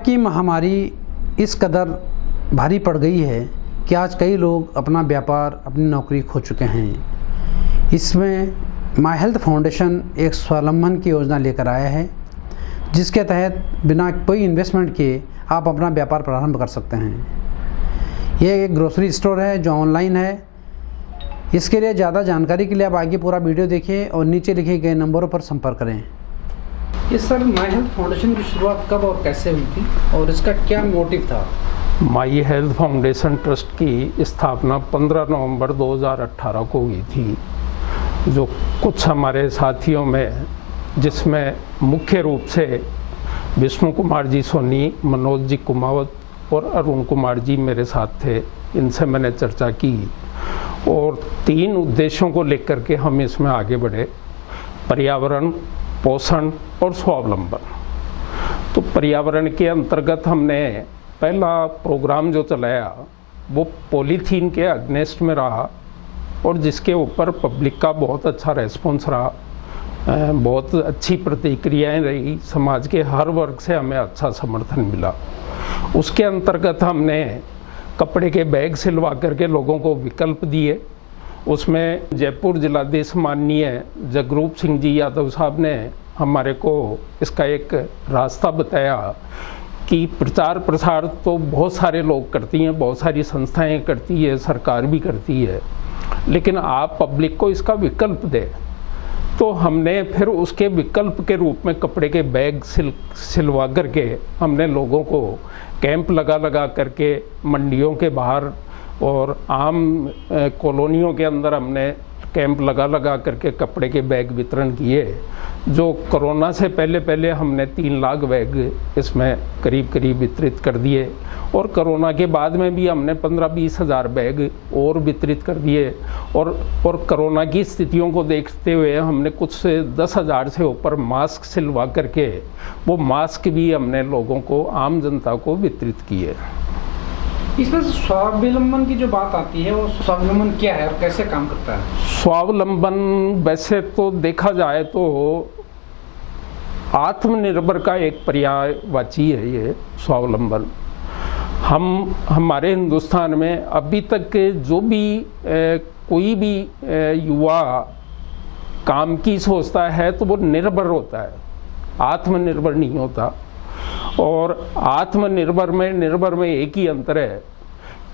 Corona की महामारी इस कदर भारी पड़ गई है कि आज कई लोग अपना व्यापार, अपनी नौकरी खो चुके हैं। इसमें माय हेल्थ फाउंडेशन एक स्वावलंबन की योजना लेकर आया है, जिसके तहत बिना कोई इन्वेस्टमेंट किए आप अपना व्यापार प्रारंभ कर सकते हैं। यह एक ग्रोसरी स्टोर है जो ऑनलाइन है। इसके लिए ज़्यादा जानकारी के लिए आप आगे पूरा वीडियो देखिए और नीचे लिखे गए नंबरों पर संपर्क करें। ये सर, माय हेल्थ फाउंडेशन की शुरुआत कब और कैसे हुई थी और इसका क्या मोटिव था? माय हेल्थ फाउंडेशन ट्रस्ट की स्थापना 15 नवंबर 2018 को हुई थी, जो कुछ हमारे साथियों में, जिसमें मुख्य रूप से विष्णु कुमार जी सोनी, मनोज जी कुमावत और अरुण कुमार जी मेरे साथ थे। इनसे मैंने चर्चा की और 3 उद्देश्यों को लेकर के हम इसमें आगे बढ़े: पर्यावरण, पोषण और स्वावलंबन। तो पर्यावरण के अंतर्गत हमने पहला प्रोग्राम जो चलाया वो पॉलीथीन के अगेंस्ट में रहा और जिसके ऊपर पब्लिक का बहुत अच्छा रेस्पॉन्स रहा, बहुत अच्छी प्रतिक्रियाएं रही। समाज के हर वर्ग से हमें अच्छा समर्थन मिला। उसके अंतर्गत हमने कपड़े के बैग सिलवा करके लोगों को विकल्प दिए। उसमें जयपुर जिलाधीश माननीय जगरूप सिंह जी यादव साहब ने हमारे को इसका एक रास्ता बताया कि प्रचार प्रसार तो बहुत सारे लोग करती हैं, बहुत सारी संस्थाएं करती है, सरकार भी करती है, लेकिन आप पब्लिक को इसका विकल्प दें। तो हमने फिर उसके विकल्प के रूप में कपड़े के बैग सिलवा करके हमने लोगों को कैंप लगा करके मंडियों के बाहर और आम कॉलोनियों के अंदर हमने कैंप लगा करके कपड़े के बैग वितरण किए। जो कोरोना से पहले हमने 3 लाख बैग इसमें करीब वितरित कर दिए और कोरोना के बाद में भी हमने 15-20 हज़ार बैग और वितरित कर दिए। और कोरोना की स्थितियों को देखते हुए हमने कुछ 10,000 से ऊपर मास्क सिलवा करके वो मास्क भी हमने लोगों को, आम जनता को वितरित किए। इसमें स्वावलंबन की जो बात आती है, वो स्वावलंबन क्या है और कैसे काम करता है? स्वावलंबन वैसे तो देखा जाए तो आत्मनिर्भर का एक पर्यायवाची है ये स्वावलंबन। हमारे हिंदुस्तान में अभी तक के जो भी कोई भी युवा काम की सोचता है तो वो निर्भर होता है, आत्मनिर्भर नहीं होता। और आत्मनिर्भर में निर्भर में एक ही अंतर है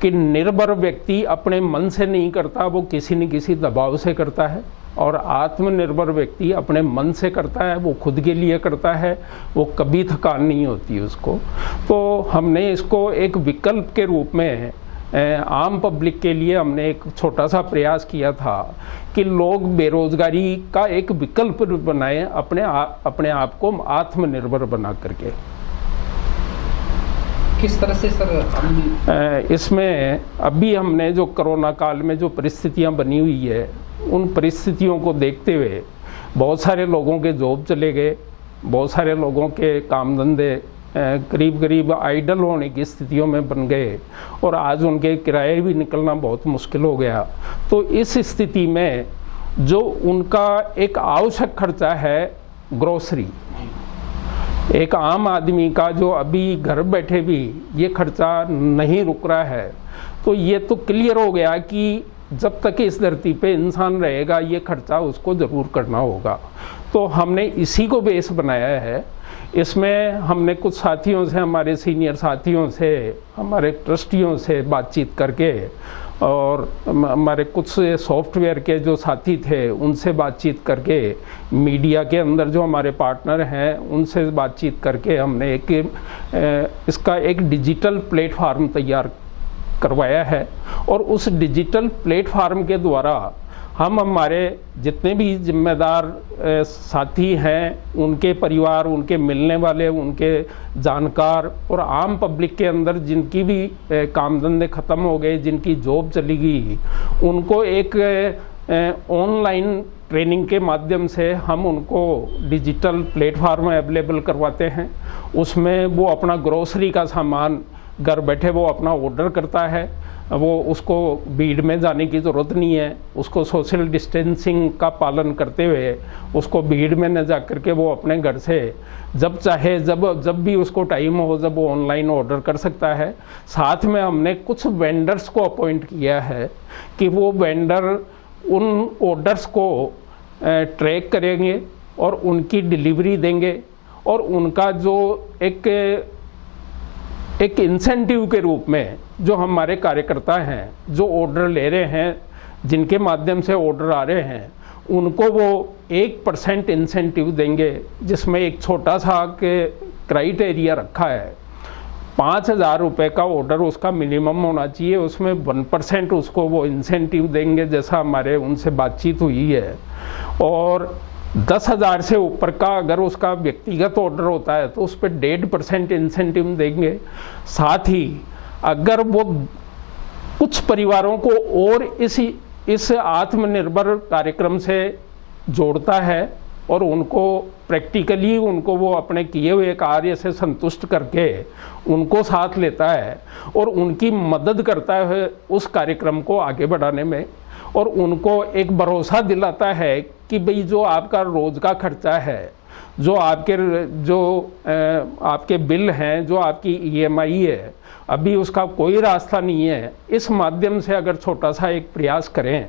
कि निर्भर व्यक्ति अपने मन से नहीं करता, वो किसी न किसी दबाव से करता है। और आत्मनिर्भर व्यक्ति अपने मन से करता है, वो खुद के लिए करता है, वो कभी थकान नहीं होती उसको। तो हमने इसको एक विकल्प के रूप में आम पब्लिक के लिए हमने एक छोटा सा प्रयास किया था कि लोग बेरोजगारी का एक विकल्प बनाएं, अपने आप को आत्मनिर्भर बना करके। किस तरह से सर? इसमें अभी हमने जो कोरोना काल में जो परिस्थितियां बनी हुई है, उन परिस्थितियों को देखते हुए बहुत सारे लोगों के जॉब चले गए, बहुत सारे लोगों के काम धंधे करीब आइडल होने की स्थितियों में बन गए और आज उनके किराए भी निकलना बहुत मुश्किल हो गया। तो इस स्थिति में जो उनका एक आवश्यक खर्चा है ग्रोसरी, एक आम आदमी का जो अभी घर बैठे भी ये खर्चा नहीं रुक रहा है, तो ये तो क्लियर हो गया कि जब तक इस धरती पे इंसान रहेगा ये खर्चा उसको ज़रूर करना होगा। तो हमने इसी को बेस बनाया है। इसमें हमने कुछ साथियों से, हमारे सीनियर साथियों से, हमारे ट्रस्टियों से बातचीत करके और हमारे कुछ सॉफ्टवेयर के जो साथी थे उनसे बातचीत करके, मीडिया के अंदर जो हमारे पार्टनर हैं उनसे बातचीत करके हमने इसका एक डिजिटल प्लेटफार्म तैयार करवाया है। और उस डिजिटल प्लेटफार्म के द्वारा हम हमारे जितने भी जिम्मेदार साथी हैं, उनके परिवार, उनके मिलने वाले, उनके जानकार और आम पब्लिक के अंदर जिनकी भी काम धंधे ख़त्म हो गए, जिनकी जॉब चली गई, उनको एक ऑनलाइन ट्रेनिंग के माध्यम से हम उनको डिजिटल प्लेटफार्म अवेलेबल करवाते हैं। उसमें वो अपना ग्रोसरी का सामान घर बैठे वो अपना ऑर्डर करता है, वो उसको भीड़ में जाने की ज़रूरत नहीं है, उसको सोशल डिस्टेंसिंग का पालन करते हुए उसको भीड़ में न जा कर के वो अपने घर से जब चाहे जब भी उसको टाइम हो जब वो ऑनलाइन ऑर्डर कर सकता है। साथ में हमने कुछ वेंडर्स को अपॉइंट किया है कि वो वेंडर उन ऑर्डर्स को ट्रैक करेंगे और उनकी डिलीवरी देंगे और उनका जो एक इंसेंटिव के रूप में जो हमारे कार्यकर्ता हैं जो ऑर्डर ले रहे हैं, जिनके माध्यम से ऑर्डर आ रहे हैं, उनको वो 1% इंसेंटिव देंगे, जिसमें एक छोटा सा क्राइटेरिया रखा है। 5,000 रुपये का ऑर्डर उसका मिनिमम होना चाहिए, उसमें 1% उसको वो इंसेंटिव देंगे, जैसा हमारे उनसे बातचीत हुई है। और 10,000 से ऊपर का अगर उसका व्यक्तिगत ऑर्डर होता है तो उस पर 1.5% इंसेंटिव देंगे। साथ ही अगर वो कुछ परिवारों को और इस आत्मनिर्भर कार्यक्रम से जोड़ता है और उनको प्रैक्टिकली उनको वो अपने किए हुए कार्य से संतुष्ट करके उनको साथ लेता है और उनकी मदद करता है उस कार्यक्रम को आगे बढ़ाने में, और उनको एक भरोसा दिलाता है कि भाई जो आपका रोज़ का खर्चा है, जो आपके बिल हैं, जो आपकी EMI है, अभी उसका कोई रास्ता नहीं है। इस माध्यम से अगर छोटा सा एक प्रयास करें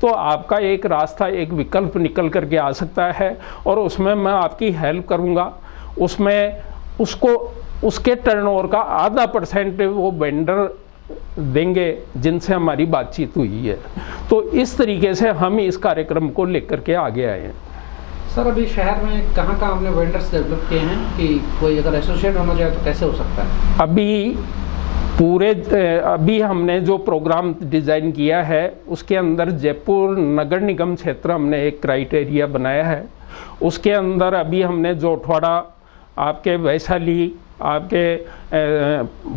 तो आपका एक रास्ता, एक विकल्प निकल करके आ सकता है और उसमें मैं आपकी हेल्प करूंगा। उसमें उसके टर्नओवर का 0.5% वो वेंडर देंगे जिनसे हमारी बातचीत हुई है। तो इस तरीके से हम इस कार्यक्रम को लेकर के आगे आए हैं। सर, अभी शहर में कहाँ आपने वेंडर्स डेवलप किए हैं कि कोई अगर एसोसिएट होना चाहे तो कैसे हो सकता है? अभी हमने जो प्रोग्राम डिज़ाइन किया है उसके अंदर जयपुर नगर निगम क्षेत्र हमने एक क्राइटेरिया बनाया है। उसके अंदर अभी हमने जोटवाड़ा, आपके वैशाली, आपके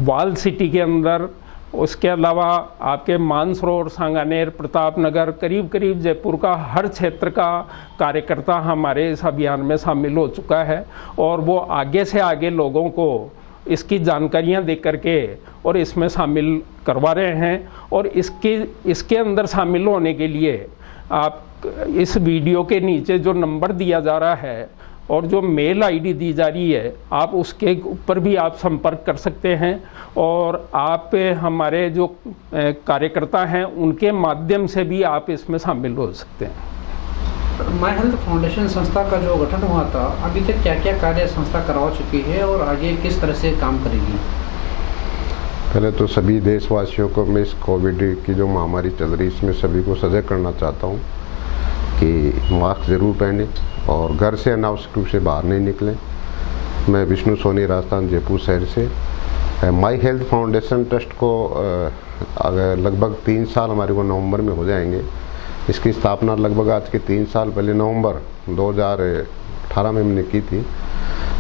वाल सिटी के अंदर, उसके अलावा आपके मानसरोवर, सांगानेर, प्रतापनगर, करीब करीब जयपुर का हर क्षेत्र का कार्यकर्ता हमारे इस अभियान में शामिल हो चुका है और वो आगे से आगे लोगों को इसकी जानकारियां दे करके और इसमें शामिल करवा रहे हैं। और इसके अंदर शामिल होने के लिए आप इस वीडियो के नीचे जो नंबर दिया जा रहा है और जो मेल आईडी दी जा रही है, आप उसके ऊपर भी आप संपर्क कर सकते हैं और आप हमारे जो कार्यकर्ता हैं उनके माध्यम से भी आप इसमें शामिल हो सकते हैं। माई हेल्थ फाउंडेशन संस्था का जो गठन हुआ था, अभी तक क्या क्या कार्य संस्था करवा चुकी है और आगे किस तरह से काम करेगी? पहले तो सभी देशवासियों को मैं इस कोविड की जो महामारी चल रही है इसमें सभी को सजग करना चाहता हूँ कि मास्क ज़रूर पहने और घर से अनावश्यक रूप से बाहर नहीं निकलें। मैं विष्णु सोनी, राजस्थान, जयपुर शहर से माई हेल्थ फाउंडेशन ट्रस्ट को लगभग 3 साल हमारे को नवंबर में हो जाएंगे। इसकी स्थापना लगभग आज के 3 साल पहले नवंबर 2018 में हमने की थी।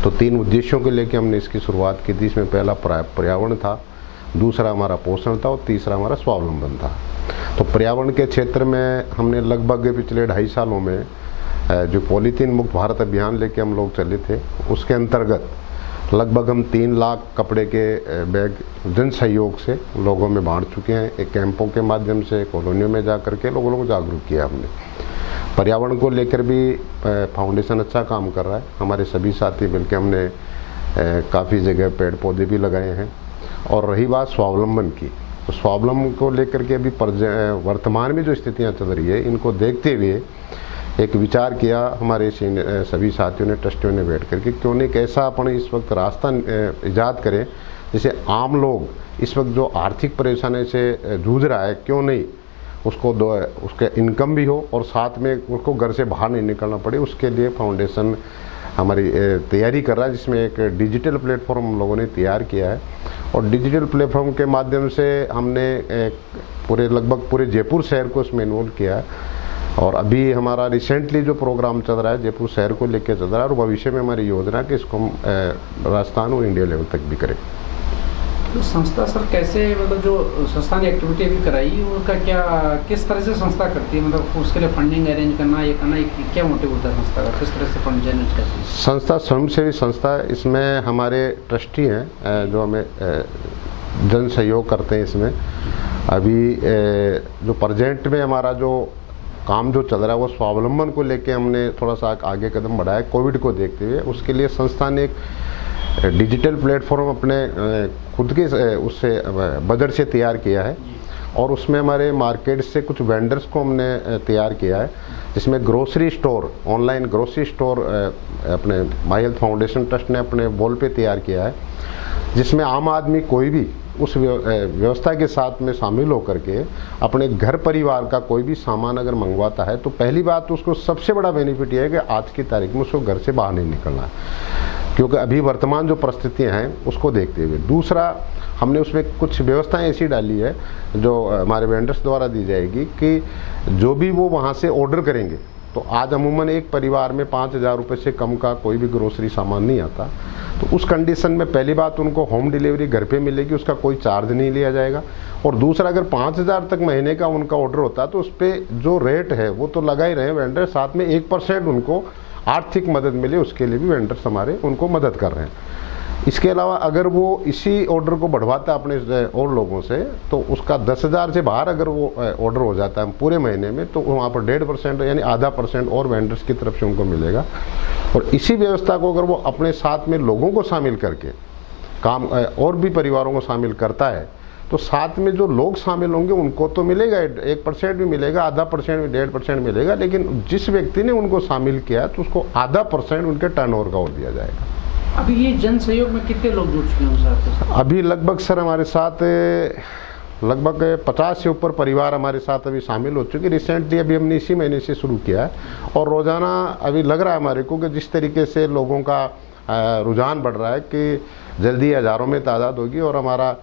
तो 3 उद्देश्यों को लेकर हमने इसकी शुरुआत की थी। इसमें पहला पर्यावरण था, दूसरा हमारा पोषण था और तीसरा हमारा स्वावलंबन था। तो पर्यावरण के क्षेत्र में हमने लगभग पिछले 2.5 सालों में जो पॉलीथीन मुक्त भारत अभियान लेके हम लोग चले थे, उसके अंतर्गत लगभग हम 3 लाख कपड़े के बैग जन सहयोग से लोगों में बांट चुके हैं। एक कैंपों के माध्यम से कॉलोनियों में जा करके लोगों को जागरूक किया हमने। पर्यावरण को लेकर भी फाउंडेशन अच्छा काम कर रहा है। हमारे सभी साथी मिलकर हमने काफ़ी जगह पेड़ पौधे भी लगाए हैं। और रही बात स्वावलंबन की, तो स्वावलंबन को लेकर के अभी वर्तमान में जो स्थितियाँ चल रही है, इनको देखते हुए एक विचार किया हमारे सभी साथियों ने, ट्रस्टियों ने बैठ करके, क्यों नहीं कैसा अपन इस वक्त रास्ता ईजाद करें जैसे आम लोग इस वक्त जो आर्थिक परेशानी से जूझ रहा है, क्यों नहीं उसका इनकम भी हो और साथ में उसको घर से बाहर नहीं निकलना पड़े। उसके लिए फाउंडेशन हमारी तैयारी कर रहा है, जिसमें एक डिजिटल प्लेटफॉर्म हम लोगों ने तैयार किया है। और डिजिटल प्लेटफॉर्म के माध्यम से हमने लगभग पूरे जयपुर शहर को इसमें इन्वॉल्व किया है। और अभी हमारा रिसेंटली जो प्रोग्राम चल रहा है जयपुर शहर को लेकर चल रहा है, और भविष्य में हमारी योजना है कि इसको हम राजस्थान और इंडिया लेवल तक भी करें। तो संस्था सर कैसे, मतलब जो संस्था ने एक्टिविटी अभी कराई उनका क्या, किस तरह से संस्था करती है, मतलब उसके लिए फंडिंग अरेंज करना, ये करना, क्या मोटिव होता है संस्था का, किस तरह से फंड जनरेट करती है संस्था? स्वयंसेवी संस्था, इसमें हमारे ट्रस्टी हैं जो हमें जन सहयोग करते हैं इसमें। अभी जो प्रेजेंट में हमारा जो काम जो चल रहा है वो स्वावलंबन को लेके हमने थोड़ा सा आगे कदम बढ़ाया कोविड को देखते हुए। उसके लिए संस्था ने एक डिजिटल प्लेटफॉर्म अपने खुद के उससे बजट से तैयार किया है और उसमें हमारे मार्केट से कुछ वेंडर्स को हमने तैयार किया है, जिसमें grocery store, online grocery store अपने माई हेल्थ फाउंडेशन ट्रस्ट ने अपने बॉल पे तैयार किया है, जिसमें आम आदमी कोई भी उस व्यवस्था के साथ में शामिल होकर के अपने घर परिवार का कोई भी सामान अगर मंगवाता है तो पहली बात तो उसको सबसे बड़ा बेनिफिट यह है कि आज की तारीख में उसको घर से बाहर नहीं निकलना है, क्योंकि अभी वर्तमान जो परिस्थितियां हैं उसको देखते हुए। दूसरा, हमने उसमें कुछ व्यवस्थाएं ऐसी डाली है जो हमारे वेंडर्स द्वारा दी जाएगी कि जो भी वो वहाँ से ऑर्डर करेंगे, तो आज अमूमन एक परिवार में 5,000 रुपये से कम का कोई भी ग्रोसरी सामान नहीं आता, तो उस कंडीशन में पहली बात उनको होम डिलीवरी घर पे मिलेगी, उसका कोई चार्ज नहीं लिया जाएगा। और दूसरा, अगर 5,000 तक महीने का उनका ऑर्डर होता है तो उस पर जो रेट है वो तो लगा ही रहे वेंडर, साथ में 1% उनको आर्थिक मदद मिले उसके लिए भी वेंडर्स हमारे उनको मदद कर रहे हैं। इसके अलावा अगर वो इसी ऑर्डर को बढ़वाता है अपने और लोगों से, तो उसका 10,000 से बाहर अगर वो ऑर्डर हो जाता है पूरे महीने में, तो वहाँ पर 1.5% यानी आधा % और वेंडर्स की तरफ से उनको मिलेगा। और इसी व्यवस्था को अगर वो अपने साथ में लोगों को शामिल करके काम और भी परिवारों को शामिल करता है, तो साथ में जो लोग शामिल होंगे उनको तो मिलेगा 1% भी मिलेगा, आधा % भी 1.5% मिलेगा, लेकिन जिस व्यक्ति ने उनको शामिल किया है तो उसको आधा % उनके टर्नओवर का और दिया जाएगा। अभी ये जन सहयोग में कितने लोग जुड़ चुके हैं सर? अभी लगभग सर हमारे साथ लगभग 50 से ऊपर परिवार हमारे साथ अभी शामिल हो चुके। रिसेंटली अभी हमने इसी महीने से शुरू किया है और रोज़ाना अभी लग रहा है हमारे को कि जिस तरीके से लोगों का रुझान बढ़ रहा है कि जल्दी हज़ारों में तादाद होगी और हमारा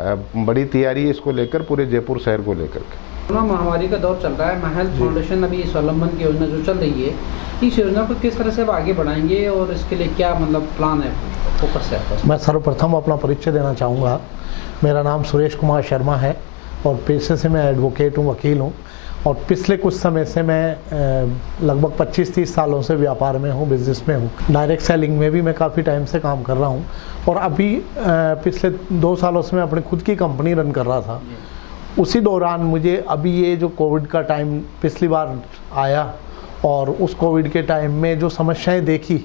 बड़ी तैयारी है इसको लेकर पूरे जयपुर शहर को लेकर के। कोरोना महामारी का दौर चल रहा है, माई हेल्थ फाउंडेशन अभी स्वावलंबन की योजना जो चल रही है, इस योजना को किस तरह से अब आगे बढ़ाएंगे और इसके लिए क्या मतलब प्लान है, फोकस है? मैं सर्वप्रथम अपना परिचय देना चाहूँगा। मेरा नाम सुरेश कुमार शर्मा है और पेशे से मैं एडवोकेट हूँ, वकील हूँ और पिछले कुछ समय से मैं लगभग 25-30 सालों से व्यापार में हूँ, बिजनेस में हूँ। डायरेक्ट सेलिंग में भी मैं काफ़ी टाइम से काम कर रहा हूँ और अभी पिछले 2 सालों से मैं अपनी खुद की कंपनी रन कर रहा था। उसी दौरान मुझे अभी ये जो कोविड का टाइम पिछली बार आया और उस कोविड के टाइम में जो समस्याएं देखी,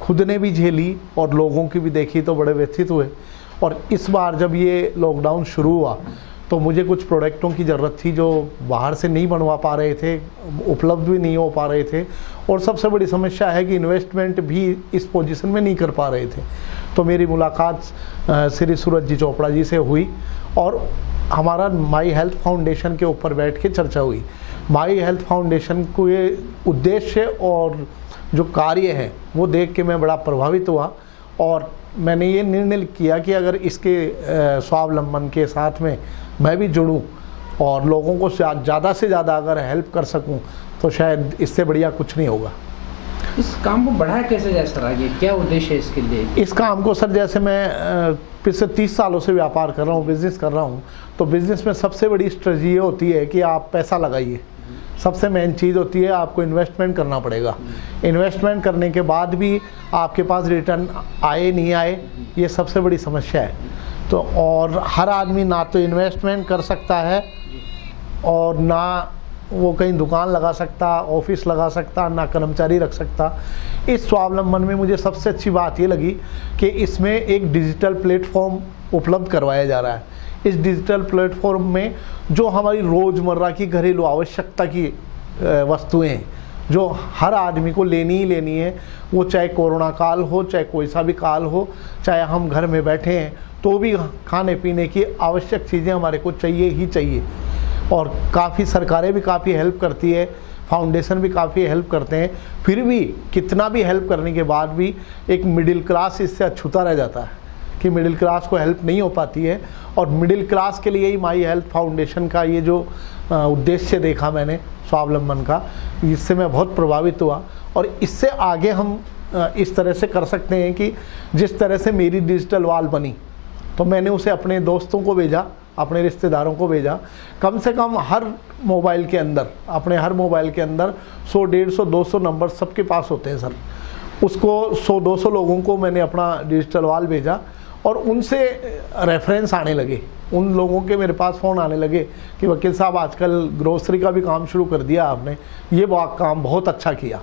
खुद ने भी झेली और लोगों की भी देखी, तो बड़े व्यथित हुए। और इस बार जब ये लॉकडाउन शुरू हुआ तो मुझे कुछ प्रोडक्टों की ज़रूरत थी जो बाहर से नहीं बनवा पा रहे थे, उपलब्ध भी नहीं हो पा रहे थे, और सबसे बड़ी समस्या है कि इन्वेस्टमेंट भी इस पोजीशन में नहीं कर पा रहे थे। तो मेरी मुलाकात श्री सूरज जी चोपड़ा जी से हुई और हमारा माई हेल्थ फाउंडेशन के ऊपर बैठ के चर्चा हुई। माई हेल्थ फाउंडेशन को ये उद्देश्य और जो कार्य है वो देख के मैं बड़ा प्रभावित हुआ और मैंने ये निर्णय किया कि अगर इसके स्वावलंबन के साथ में मैं भी जुड़ूं और लोगों को ज़्यादा से ज़्यादा अगर हेल्प कर सकूं तो शायद इससे बढ़िया कुछ नहीं होगा। इस काम को बढ़ाया कैसे जाए सर आगे, क्या उद्देश्य है इसके लिए? इस काम को सर, जैसे मैं पिछले 30 सालों से व्यापार कर रहा हूँ, बिज़नेस कर रहा हूँ, तो बिज़नेस में सबसे बड़ी स्ट्रेटजी ये होती है कि आप पैसा लगाइए। सबसे मेन चीज़ होती है आपको इन्वेस्टमेंट करना पड़ेगा। इन्वेस्टमेंट करने के बाद भी आपके पास रिटर्न आए नहीं आए, ये सबसे बड़ी समस्या है। तो और हर आदमी ना तो इन्वेस्टमेंट कर सकता है और ना वो कहीं दुकान लगा सकता, ऑफिस लगा सकता, ना कर्मचारी रख सकता। इस स्वावलंबन में मुझे सबसे अच्छी बात ये लगी कि इसमें एक डिजिटल प्लेटफॉर्म उपलब्ध करवाया जा रहा है। इस डिजिटल प्लेटफॉर्म में जो हमारी रोज़मर्रा की घरेलू आवश्यकता की वस्तुएं हैं जो हर आदमी को लेनी ही लेनी है, वो चाहे कोरोना काल हो, चाहे कोई सा भी काल हो, चाहे हम घर में बैठे हैं तो भी खाने पीने की आवश्यक चीज़ें हमारे को चाहिए ही चाहिए। और काफ़ी सरकारें भी काफ़ी हेल्प करती है, फाउंडेशन भी काफ़ी हेल्प करते हैं, फिर भी कितना भी हेल्प करने के बाद भी एक मिडिल क्लास इससे अछूता रह जाता है कि मिडिल क्लास को हेल्प नहीं हो पाती है। और मिडिल क्लास के लिए ही माई हेल्थ फाउंडेशन का ये जो उद्देश्य देखा मैंने स्वावलंबन का, इससे मैं बहुत प्रभावित हुआ। और इससे आगे हम इस तरह से कर सकते हैं कि जिस तरह से मेरी डिजिटल वॉल बनी तो मैंने उसे अपने दोस्तों को भेजा, अपने रिश्तेदारों को भेजा। कम से कम हर मोबाइल के अंदर, अपने हर मोबाइल के अंदर 100, 150, 200 नंबर सबके पास होते हैं सर। उसको 100-200 लोगों को मैंने अपना डिजिटल वॉल भेजा और उनसे रेफरेंस आने लगे, उन लोगों के मेरे पास फ़ोन आने लगे कि वकील साहब आजकल ग्रोसरी का भी काम शुरू कर दिया आपने, ये काम बहुत अच्छा किया।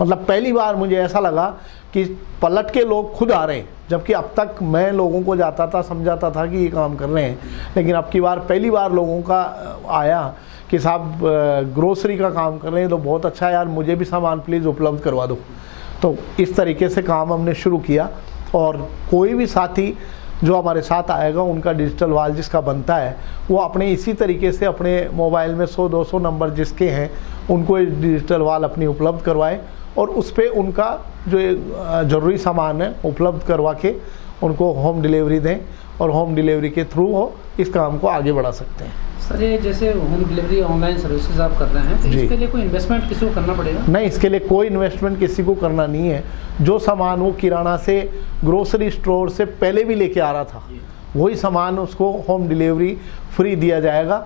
मतलब पहली बार मुझे ऐसा लगा कि पलट के लोग खुद आ रहे हैं, जबकि अब तक मैं लोगों को जाता था, समझाता था कि ये काम कर रहे हैं, लेकिन अब की बार पहली बार लोगों का आया कि साहब ग्रोसरी का काम कर रहे हैं तो बहुत अच्छा है यार, मुझे भी सामान प्लीज़ उपलब्ध करवा दो। तो इस तरीके से काम हमने शुरू किया, और कोई भी साथी जो हमारे साथ आएगा उनका डिजिटल वॉल जिसका बनता है वो अपने इसी तरीके से अपने मोबाइल में 100-200 नंबर जिसके हैं उनको डिजिटल वॉल अपनी उपलब्ध करवाए, और उस पर उनका जो ज़रूरी सामान है उपलब्ध करवा के उनको होम डिलीवरी दें, और होम डिलीवरी के थ्रू वो इस काम को आगे बढ़ा सकते हैं। सर ये जैसे होम डिलीवरी ऑनलाइन सर्विसेज आप कर रहे हैं, तो इसके लिए कोई इन्वेस्टमेंट किसी को करना पड़ेगा? नहीं, इसके लिए कोई इन्वेस्टमेंट किसी को करना नहीं है। जो सामान वो किराना से, ग्रोसरी स्टोर से पहले भी लेके आ रहा था, वही सामान उसको होम डिलीवरी फ्री दिया जाएगा,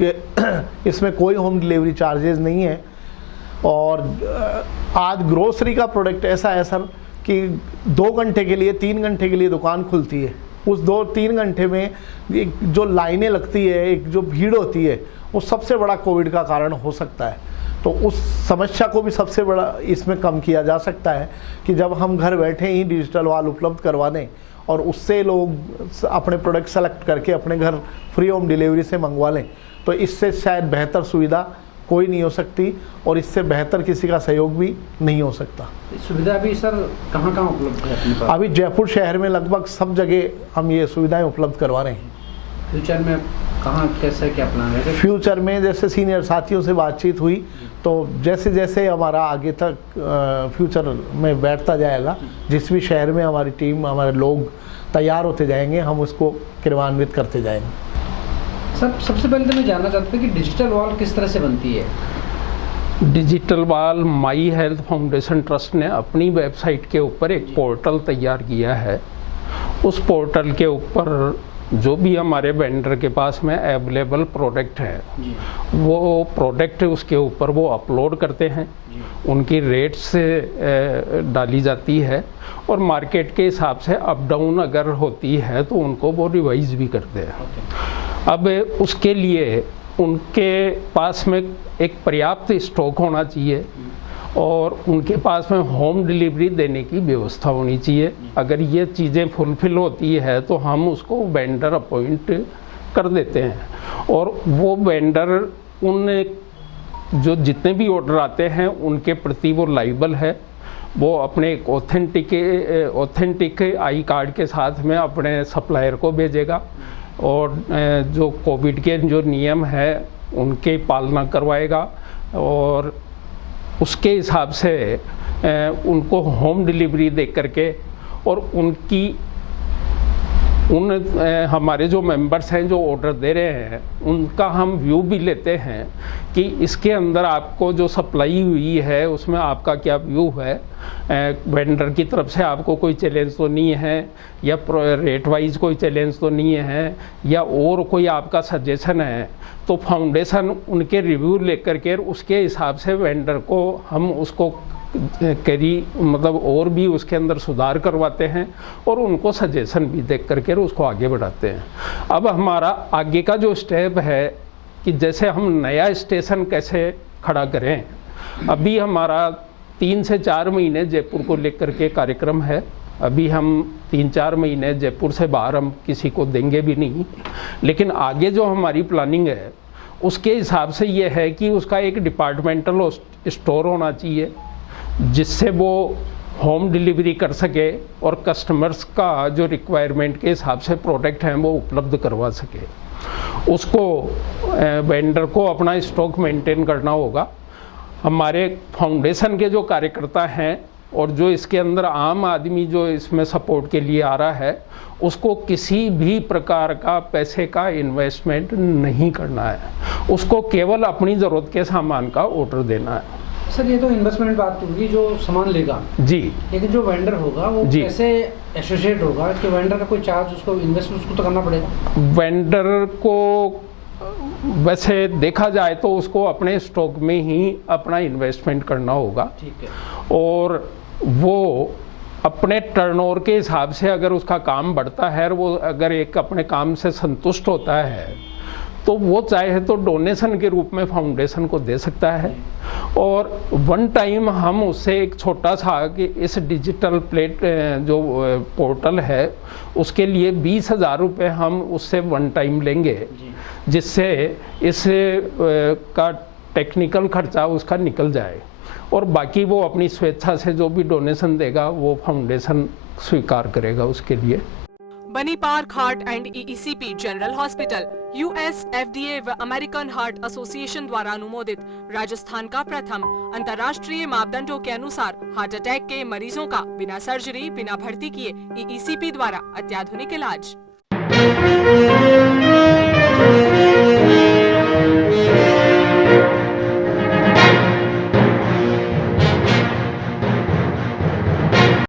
कि इसमें कोई होम डिलीवरी चार्जेस नहीं है। और आज ग्रोसरी का प्रोडक्ट ऐसा है सर कि 2 घंटे के लिए, 3 घंटे के लिए दुकान खुलती है, उस 2-3 घंटे में जो लाइनें लगती है, एक जो भीड़ होती है, वो सबसे बड़ा कोविड का कारण हो सकता है। तो उस समस्या को भी सबसे बड़ा इसमें कम किया जा सकता है कि जब हम घर बैठे ही डिजिटल वॉल उपलब्ध करवा दें और उससे लोग अपने प्रोडक्ट सेलेक्ट करके अपने घर फ्री होम डिलीवरी से मंगवा लें, तो इससे शायद बेहतर सुविधा कोई नहीं हो सकती, और इससे बेहतर किसी का सहयोग भी नहीं हो सकता। सुविधा अभी सर कहाँ उपलब्ध है अपने पास? अभी जयपुर शहर में लगभग सब जगह हम ये सुविधाएं उपलब्ध करवा रहे हैं। फ्यूचर में कहाँ, कैसे, क्या प्लान है? फ्यूचर में जैसे सीनियर साथियों से बातचीत हुई, तो जैसे जैसे हमारा आगे तक फ्यूचर में बैठता जाएगा, जिस भी शहर में हमारी टीम, हमारे लोग तैयार होते जाएंगे, हम उसको क्रियान्वित करते जाएंगे। सर सबसे पहले तो मैं जानना चाहता हूँ कि डिजिटल वॉल किस तरह से बनती है? Digital wall my health foundation trust ने अपनी वेबसाइट के ऊपर एक पोर्टल तैयार किया है। उस पोर्टल के ऊपर जो भी हमारे वेंडर के पास में अवेलेबल प्रोडक्ट है, वो प्रोडक्ट उसके ऊपर वो अपलोड करते हैं, उनकी रेट से डाली जाती है, और मार्केट के हिसाब से अप डाउन अगर होती है तो उनको वो रिवाइज भी करते हैं। अब उसके लिए उनके पास में एक पर्याप्त स्टॉक होना चाहिए, और उनके पास में होम डिलीवरी देने की व्यवस्था होनी चाहिए। अगर ये चीज़ें फुलफिल होती है तो हम उसको वेंडर अपॉइंट कर देते हैं, और वो वेंडर उन जो जितने भी ऑर्डर आते हैं उनके प्रति वो लाइबल है। वो अपने एक ऑथेंटिक आई कार्ड के साथ में अपने सप्लायर को भेजेगा, और जो कोविड के जो नियम है उनके पालना करवाएगा, और उसके हिसाब से उनको होम डिलीवरी दे करके, और हमारे जो मेंबर्स हैं जो ऑर्डर दे रहे हैं उनका हम व्यू भी लेते हैं कि इसके अंदर आपको जो सप्लाई हुई है उसमें आपका क्या व्यू है, वेंडर की तरफ से आपको कोई चैलेंज तो नहीं है, या रेट वाइज कोई चैलेंज तो नहीं है, या और कोई आपका सजेशन है। तो फाउंडेशन उनके रिव्यू लेकर के उसके हिसाब से वेंडर को हम उसको मतलब और भी उसके अंदर सुधार करवाते हैं, और उनको सजेशन भी देख करके उसको आगे बढ़ाते हैं। अब हमारा आगे का जो स्टेप है कि जैसे हम नया स्टेशन कैसे खड़ा करें, अभी हमारा 3 से 4 महीने जयपुर को लेकर के कार्यक्रम है। अभी हम 3-4 महीने जयपुर से बाहर हम किसी को देंगे भी नहीं, लेकिन आगे जो हमारी प्लानिंग है उसके हिसाब से ये है कि उसका एक डिपार्टमेंटल स्टोर होना चाहिए, जिससे वो होम डिलीवरी कर सके और कस्टमर्स का जो रिक्वायरमेंट के हिसाब से प्रोडक्ट हैं वो उपलब्ध करवा सके। उसको वेंडर को अपना स्टॉक मेंटेन करना होगा। हमारे फाउंडेशन के जो कार्यकर्ता हैं और जो इसके अंदर आम आदमी जो इसमें सपोर्ट के लिए आ रहा है, उसको किसी भी प्रकार का पैसे का इन्वेस्टमेंट नहीं करना है, उसको केवल अपनी ज़रूरत के सामान का ऑर्डर देना है। सर ये तो इन्वेस्टमेंट बात होगी जो सामान लेगा जी, लेकिन जो वेंडर होगा वो कैसे एसोसिएट होगा कि वेंडर का कोई चार्ज उसको इन्वेस्ट उसको तो करना पड़ेगा? वेंडर को वैसे देखा जाए तो उसको अपने स्टॉक में ही अपना इन्वेस्टमेंट करना होगा। ठीक है। और वो अपने टर्नओवर के हिसाब से अगर उसका काम बढ़ता है और वो अगर एक अपने काम से संतुष्ट होता है तो वो चाहे तो डोनेशन के रूप में फाउंडेशन को दे सकता है, और वन टाइम हम उससे एक छोटा सा कि इस डिजिटल प्लेट जो पोर्टल है उसके लिए 20,000 रुपये हम उससे वन टाइम लेंगे, जिससे इस का टेक्निकल खर्चा उसका निकल जाए, और बाकी वो अपनी स्वेच्छा से जो भी डोनेशन देगा वो फाउंडेशन स्वीकार करेगा उसके लिए। बनी park heart and EECP general hospital US, FDA व अमेरिकन हार्ट एसोसिएशन द्वारा अनुमोदित राजस्थान का प्रथम अंतर्राष्ट्रीय मापदंडों के अनुसार हार्ट अटैक के मरीजों का बिना सर्जरी, बिना भर्ती किए EECP द्वारा अत्याधुनिक इलाज।